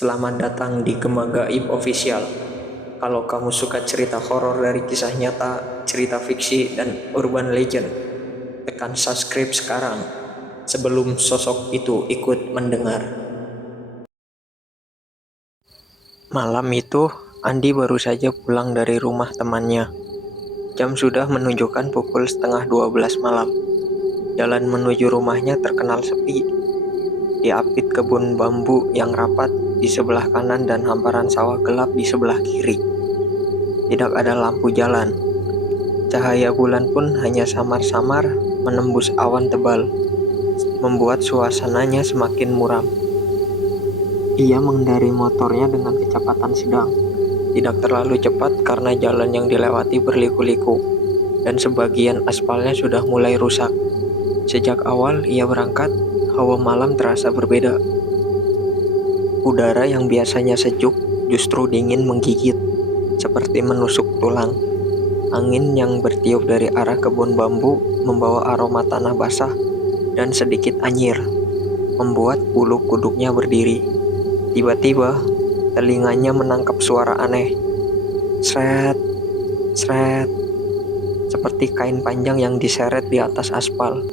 Selamat datang di Gema Gaib Official. Kalau kamu suka cerita horor dari kisah nyata, cerita fiksi, dan urban legend, tekan subscribe sekarang sebelum sosok itu ikut mendengar. Malam itu, Andi baru saja pulang dari rumah temannya. Jam sudah menunjukkan pukul setengah 12 malam. Jalan menuju rumahnya terkenal sepi. Diapit kebun bambu yang rapat di sebelah kanan dan hamparan sawah gelap di sebelah kiri. Tidak ada lampu jalan. Cahaya bulan pun hanya samar-samar menembus awan tebal, membuat suasananya semakin muram. Ia mengendari motornya dengan kecepatan sedang. Tidak terlalu cepat karena jalan yang dilewati berliku-liku, dan sebagian aspalnya sudah mulai rusak. Sejak awal ia berangkat, hawa malam terasa berbeda. Udara yang biasanya sejuk justru dingin menggigit, seperti menusuk tulang. Angin yang bertiup dari arah kebun bambu membawa aroma tanah basah dan sedikit anyir, membuat bulu kuduknya berdiri. Tiba-tiba, telinganya menangkap suara aneh. Sret, sret, seperti kain panjang yang diseret di atas aspal.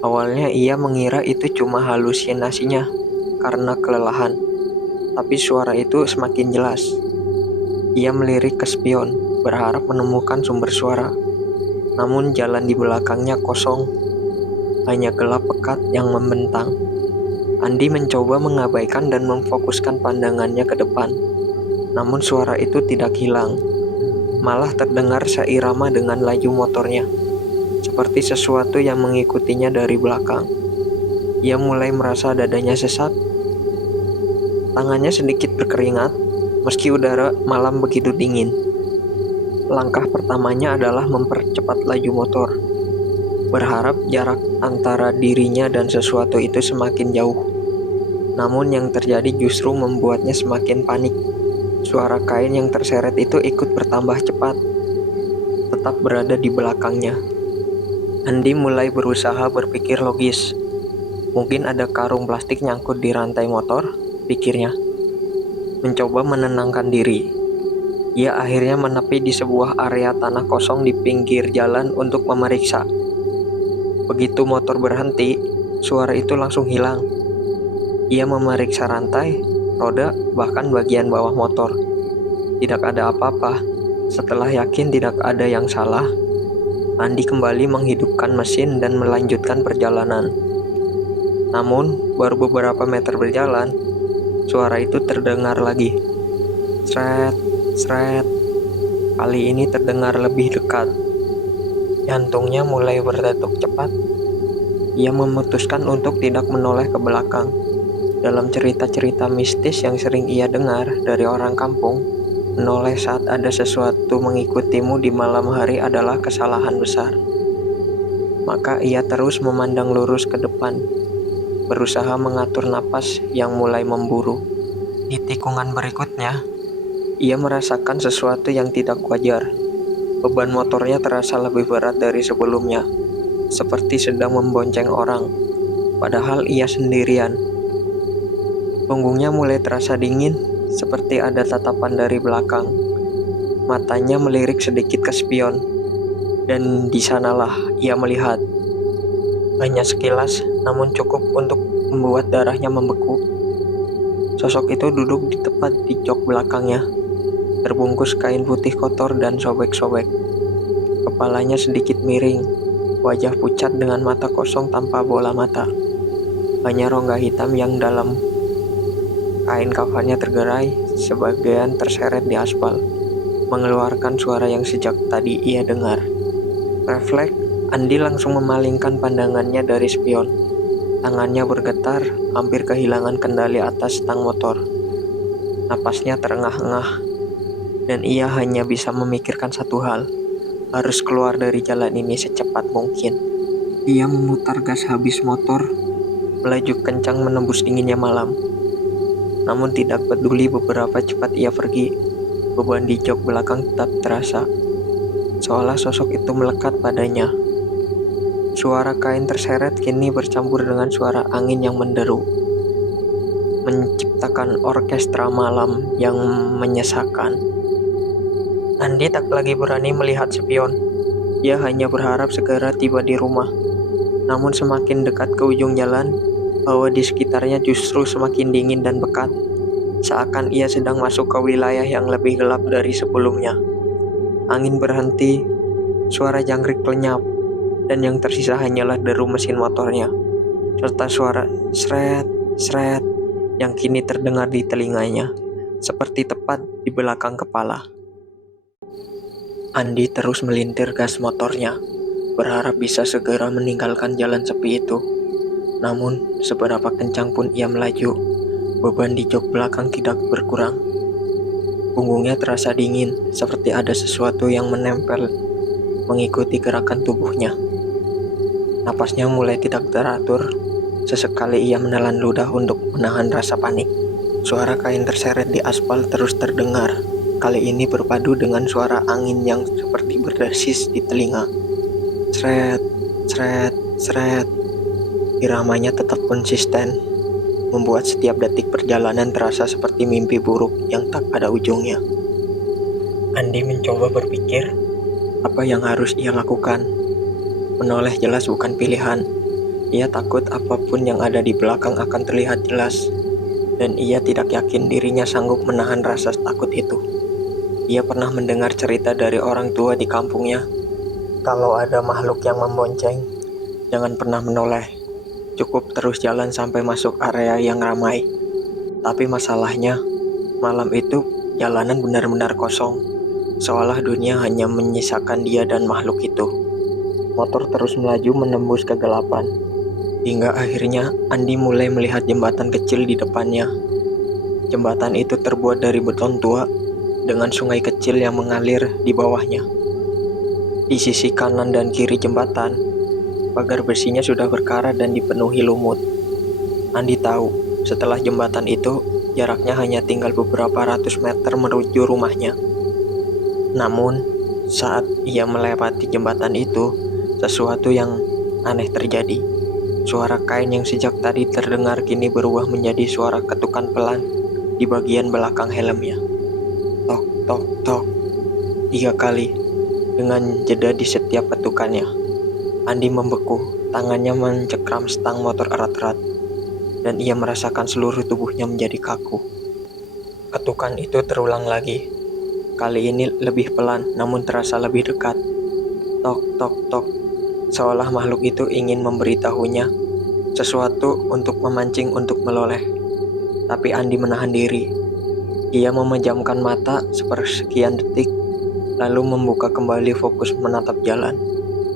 Awalnya ia mengira itu cuma halusinasinya karena kelelahan, tapi suara itu semakin jelas. Ia melirik ke spion, berharap menemukan sumber suara. Namun jalan di belakangnya kosong, hanya gelap pekat yang membentang. Andi mencoba mengabaikan dan memfokuskan pandangannya ke depan. Namun suara itu tidak hilang, malah terdengar seirama dengan laju motornya, seperti sesuatu yang mengikutinya dari belakang. Ia mulai merasa dadanya sesak. Tangannya sedikit berkeringat, meski udara malam begitu dingin. Langkah pertamanya adalah mempercepat laju motor, berharap jarak antara dirinya dan sesuatu itu semakin jauh. Namun yang terjadi justru membuatnya semakin panik. Suara kain yang terseret itu ikut bertambah cepat, tetap berada di belakangnya. Andi mulai berusaha berpikir logis. Mungkin ada karung plastik nyangkut di rantai motor, pikirnya. Mencoba menenangkan diri, ia akhirnya menepi di sebuah area tanah kosong di pinggir jalan untuk memeriksa. Begitu motor berhenti, suara itu langsung hilang. Ia memeriksa rantai, roda, bahkan bagian bawah motor. Tidak ada apa-apa. Setelah yakin tidak ada yang salah, Andi kembali menghidupkan mesin dan melanjutkan perjalanan. Namun, baru beberapa meter berjalan, suara itu terdengar lagi. Sret, sret. Kali ini terdengar lebih dekat. Jantungnya mulai berdetak cepat. Ia memutuskan untuk tidak menoleh ke belakang. Dalam cerita-cerita mistis yang sering ia dengar dari orang kampung, menoleh saat ada sesuatu mengikutimu di malam hari adalah kesalahan besar. Maka ia terus memandang lurus ke depan, berusaha mengatur napas yang mulai memburu. Di tikungan berikutnya, ia merasakan sesuatu yang tidak wajar. Beban motornya terasa lebih berat dari sebelumnya, seperti sedang membonceng orang, padahal ia sendirian. Punggungnya mulai terasa dingin, seperti ada tatapan dari belakang. Matanya melirik sedikit ke spion, dan di sanalah ia melihat. Hanya sekilas, namun cukup untuk membuat darahnya membeku. Sosok itu duduk di tepat di jok belakangnya, terbungkus kain putih kotor dan sobek-sobek. Kepalanya sedikit miring, wajah pucat dengan mata kosong tanpa bola mata. Hanya rongga hitam yang dalam kain kafannya tergerai, sebagian terseret di aspal, mengeluarkan suara yang sejak tadi ia dengar. Refleks, Andi langsung memalingkan pandangannya dari spion. Tangannya bergetar, hampir kehilangan kendali atas stang motor. Napasnya terengah-engah, dan ia hanya bisa memikirkan satu hal, harus keluar dari jalan ini secepat mungkin. Ia memutar gas habis motor, melaju kencang menembus dinginnya malam. Namun tidak peduli beberapa cepat ia pergi, beban di jok belakang tetap terasa, seolah sosok itu melekat padanya. Suara kain terseret kini bercampur dengan suara angin yang menderu, menciptakan merasakan orkestra malam yang menyesakan. Andi tak lagi berani melihat spion. Ia hanya berharap segera tiba di rumah. Namun semakin dekat ke ujung jalan, hawa di sekitarnya justru semakin dingin dan pekat. Seakan ia sedang masuk ke wilayah yang lebih gelap dari sebelumnya. Angin berhenti, suara jangkrik lenyap, dan yang tersisa hanyalah deru mesin motornya, serta suara sret, sret yang kini terdengar di telinganya, seperti tepat di belakang kepala. Andi terus melintir gas motornya, berharap bisa segera meninggalkan jalan sepi itu. Namun, seberapa kencang pun ia melaju, beban di jok belakang tidak berkurang. Punggungnya terasa dingin, seperti ada sesuatu yang menempel mengikuti gerakan tubuhnya. Napasnya mulai tidak teratur. Sesekali ia menelan ludah untuk menahan rasa panik. Suara kain terseret di aspal terus terdengar. Kali ini berpadu dengan suara angin yang seperti berdesis di telinga. Sret, sret, sret. Iramanya tetap konsisten, membuat setiap detik perjalanan terasa seperti mimpi buruk yang tak ada ujungnya. Andi mencoba berpikir, apa yang harus ia lakukan? Menoleh jelas bukan pilihan. Ia takut apapun yang ada di belakang akan terlihat jelas, dan ia tidak yakin dirinya sanggup menahan rasa takut itu. Ia pernah mendengar cerita dari orang tua di kampungnya. Kalau ada makhluk yang membonceng, jangan pernah menoleh. Cukup terus jalan sampai masuk area yang ramai. Tapi masalahnya, malam itu jalanan benar-benar kosong, seolah dunia hanya menyisakan dia dan makhluk itu. Motor terus melaju menembus kegelapan, hingga akhirnya Andi mulai melihat jembatan kecil di depannya. Jembatan itu terbuat dari beton tua, dengan sungai kecil yang mengalir di bawahnya. Di sisi kanan dan kiri jembatan, pagar besinya sudah berkarat dan dipenuhi lumut. Andi tahu, setelah jembatan itu, jaraknya hanya tinggal beberapa ratus meter menuju rumahnya. Namun, saat ia melewati jembatan itu, sesuatu yang aneh terjadi. Suara kain yang sejak tadi terdengar kini berubah menjadi suara ketukan pelan di bagian belakang helmnya. Tok, tok, tok. 3 kali, dengan jeda di setiap ketukannya. Andi membeku, tangannya mencekram stang motor erat-erat, dan ia merasakan seluruh tubuhnya menjadi kaku. Ketukan itu terulang lagi. Kali ini lebih pelan, namun terasa lebih dekat. Tok, tok, tok. Seolah makhluk itu ingin memberitahunya sesuatu untuk memancing untuk meloleh. Tapi Andi menahan diri. Ia memejamkan mata sepersekian detik, lalu membuka kembali fokus menatap jalan.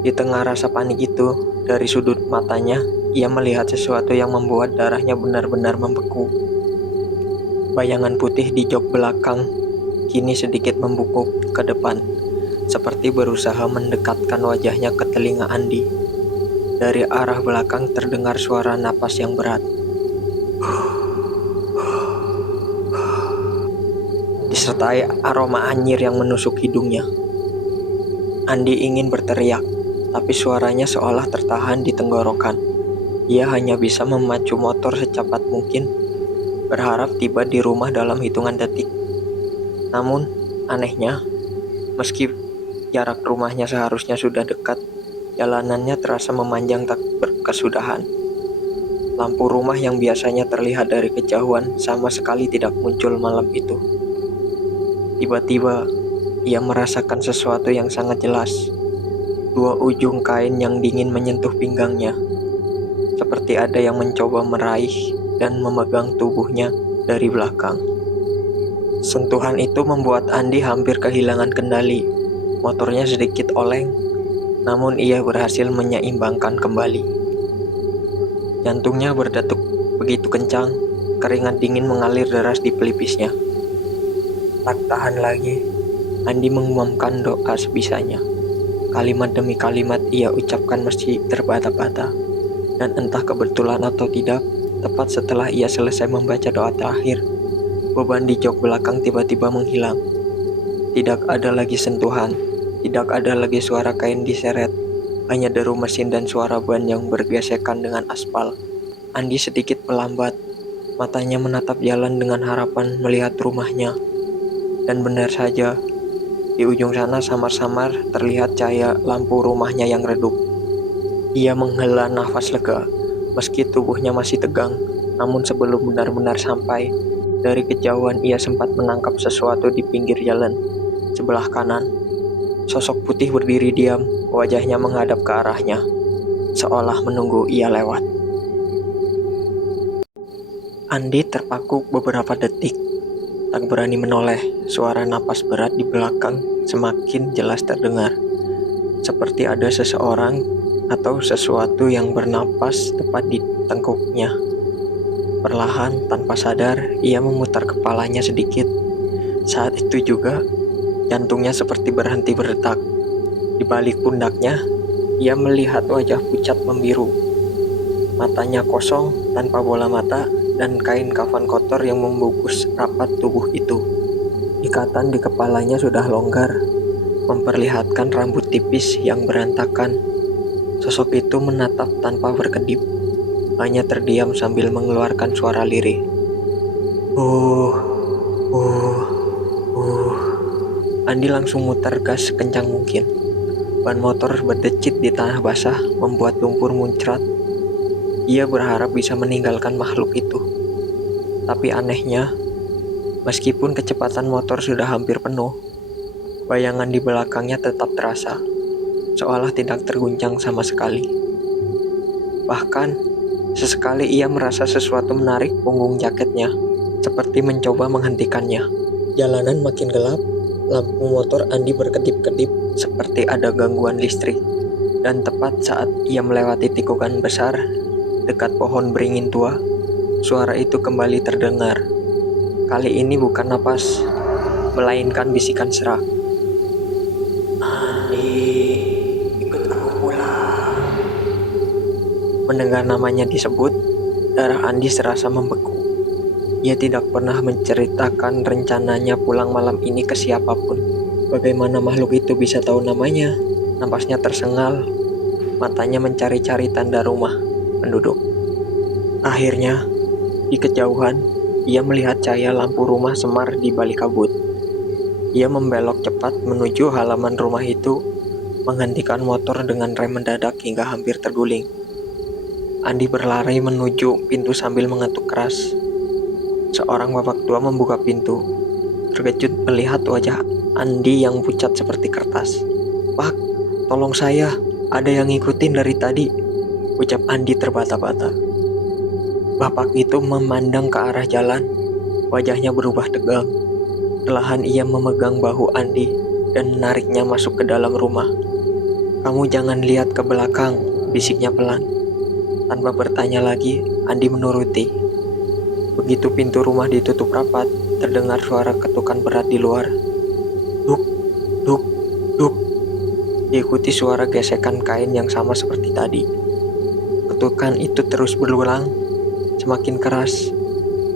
Di tengah rasa panik itu, dari sudut matanya, ia melihat sesuatu yang membuat darahnya benar-benar membeku. Bayangan putih di jok belakang kini sedikit membungkuk ke depan, seperti berusaha mendekatkan wajahnya ke telinga Andi. Dari arah belakang terdengar suara napas yang berat, disertai aroma anyir yang menusuk hidungnya. Andi ingin berteriak, tapi suaranya seolah tertahan di tenggorokan. Ia hanya bisa memacu motor secepat mungkin, berharap tiba di rumah dalam hitungan detik. Namun, anehnya, meski jarak rumahnya seharusnya sudah dekat, jalanannya terasa memanjang tak berkesudahan. Lampu rumah yang biasanya terlihat dari kejauhan sama sekali tidak muncul malam itu. Tiba-tiba, ia merasakan sesuatu yang sangat jelas. 2 ujung kain yang dingin menyentuh pinggangnya, seperti ada yang mencoba meraih dan memegang tubuhnya dari belakang. Sentuhan itu membuat Andi hampir kehilangan kendali. Motornya sedikit oleng, namun ia berhasil menyeimbangkan kembali. Jantungnya berdetuk begitu kencang, keringat dingin mengalir deras di pelipisnya. Tak tahan lagi, Andi mengumumkan doa sebisanya. Kalimat demi kalimat ia ucapkan meski terbata-bata. Dan entah kebetulan atau tidak, tepat setelah ia selesai membaca doa terakhir, beban di jok belakang tiba-tiba menghilang. Tidak ada lagi sentuhan, tidak ada lagi suara kain diseret, hanya deru mesin dan suara ban yang bergesekan dengan aspal. Andi sedikit melambat, Matanya menatap jalan dengan harapan melihat rumahnya. Dan benar saja, di ujung sana samar-samar terlihat cahaya lampu rumahnya yang redup. Ia menghela nafas lega, meski tubuhnya masih tegang. Namun sebelum benar-benar sampai, dari kejauhan ia sempat menangkap sesuatu di pinggir jalan, sebelah kanan. Sosok putih berdiri diam, wajahnya menghadap ke arahnya, seolah menunggu ia lewat. Andi terpaku beberapa detik, tak berani menoleh. Suara napas berat di belakang semakin jelas terdengar, seperti ada seseorang atau sesuatu yang bernapas tepat di tengkuknya. Perlahan, tanpa sadar, ia memutar kepalanya sedikit. Saat itu juga, jantungnya seperti berhenti berdetak. Di balik pundaknya, ia melihat wajah pucat membiru. Matanya kosong, tanpa bola mata, dan kain kafan kotor yang membungkus rapat tubuh itu. Ikatan di kepalanya sudah longgar, memperlihatkan rambut tipis yang berantakan. Sosok itu menatap tanpa berkedip, hanya terdiam sambil mengeluarkan suara lirih. Uh, uh, uh. Andi langsung mutar gas sekencang mungkin. Ban motor berdecit di tanah basah, membuat lumpur muncrat. Ia berharap bisa meninggalkan makhluk itu. Tapi anehnya, meskipun kecepatan motor sudah hampir penuh, bayangan di belakangnya tetap terasa, seolah tidak terguncang sama sekali. Bahkan, sesekali ia merasa sesuatu menarik punggung jaketnya, seperti mencoba menghentikannya. Jalanan makin gelap, lampu motor Andi berkedip-kedip seperti ada gangguan listrik. Dan tepat saat ia melewati tikungan besar dekat pohon beringin tua, suara itu kembali terdengar. Kali ini bukan napas, melainkan bisikan serak. Andi, ikut aku pulang. Mendengar namanya disebut, darah Andi serasa membeku. Ia tidak pernah menceritakan rencananya pulang malam ini ke siapapun. Bagaimana makhluk itu bisa tahu namanya? Napasnya tersengal, matanya mencari-cari tanda rumah penduduk. Akhirnya, di kejauhan, ia melihat cahaya lampu rumah semar di balik kabut. Ia membelok cepat menuju halaman rumah itu, menghentikan motor dengan rem mendadak hingga hampir terguling. Andi berlari menuju pintu sambil mengetuk keras. Seorang bapak tua membuka pintu, terkejut melihat wajah Andi yang pucat seperti kertas. "Pak, tolong saya, ada yang ngikutin dari tadi," ucap Andi terbata-bata. Bapak itu memandang ke arah jalan, wajahnya berubah tegang. Perlahan ia memegang bahu Andi dan menariknya masuk ke dalam rumah. "Kamu jangan lihat ke belakang," bisiknya pelan. Tanpa bertanya lagi, Andi menuruti. Begitu pintu rumah ditutup rapat, terdengar suara ketukan berat di luar. Duk, duk, duk. Diikuti suara gesekan kain yang sama seperti tadi. Ketukan itu terus berulang, semakin keras,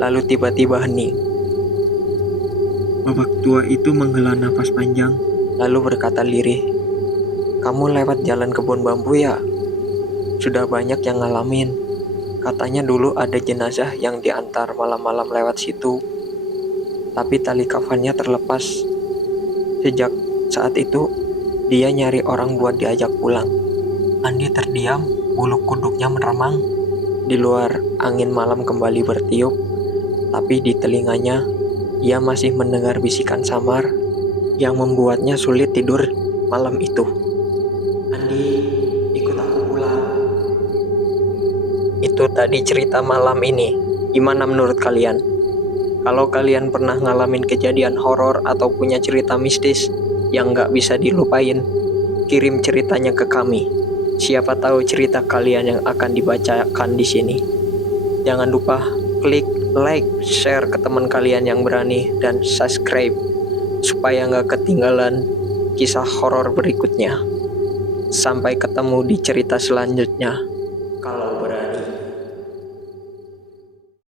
lalu tiba-tiba hening. Bapak tua itu menghela nafas panjang, lalu berkata lirih, "Kamu lewat jalan kebun bambu ya? Sudah banyak yang ngalamin. Katanya dulu ada jenazah yang diantar malam-malam lewat situ. Tapi tali kafannya terlepas. Sejak saat itu, dia nyari orang buat diajak pulang." Andi terdiam, bulu kuduknya meremang. Di luar, angin malam kembali bertiup, tapi di telinganya, ia masih mendengar bisikan samar yang membuatnya sulit tidur malam itu. "Andi, ikut aku pulang." Itu tadi cerita malam ini. Gimana menurut kalian? Kalau kalian pernah ngalamin kejadian horor atau punya cerita mistis yang nggak bisa dilupain, kirim ceritanya ke kami. Siapa tahu cerita kalian yang akan dibacakan di sini. Jangan lupa klik like, share ke teman kalian yang berani, dan subscribe supaya nggak ketinggalan kisah horor berikutnya. Sampai ketemu di cerita selanjutnya. Kalau berani.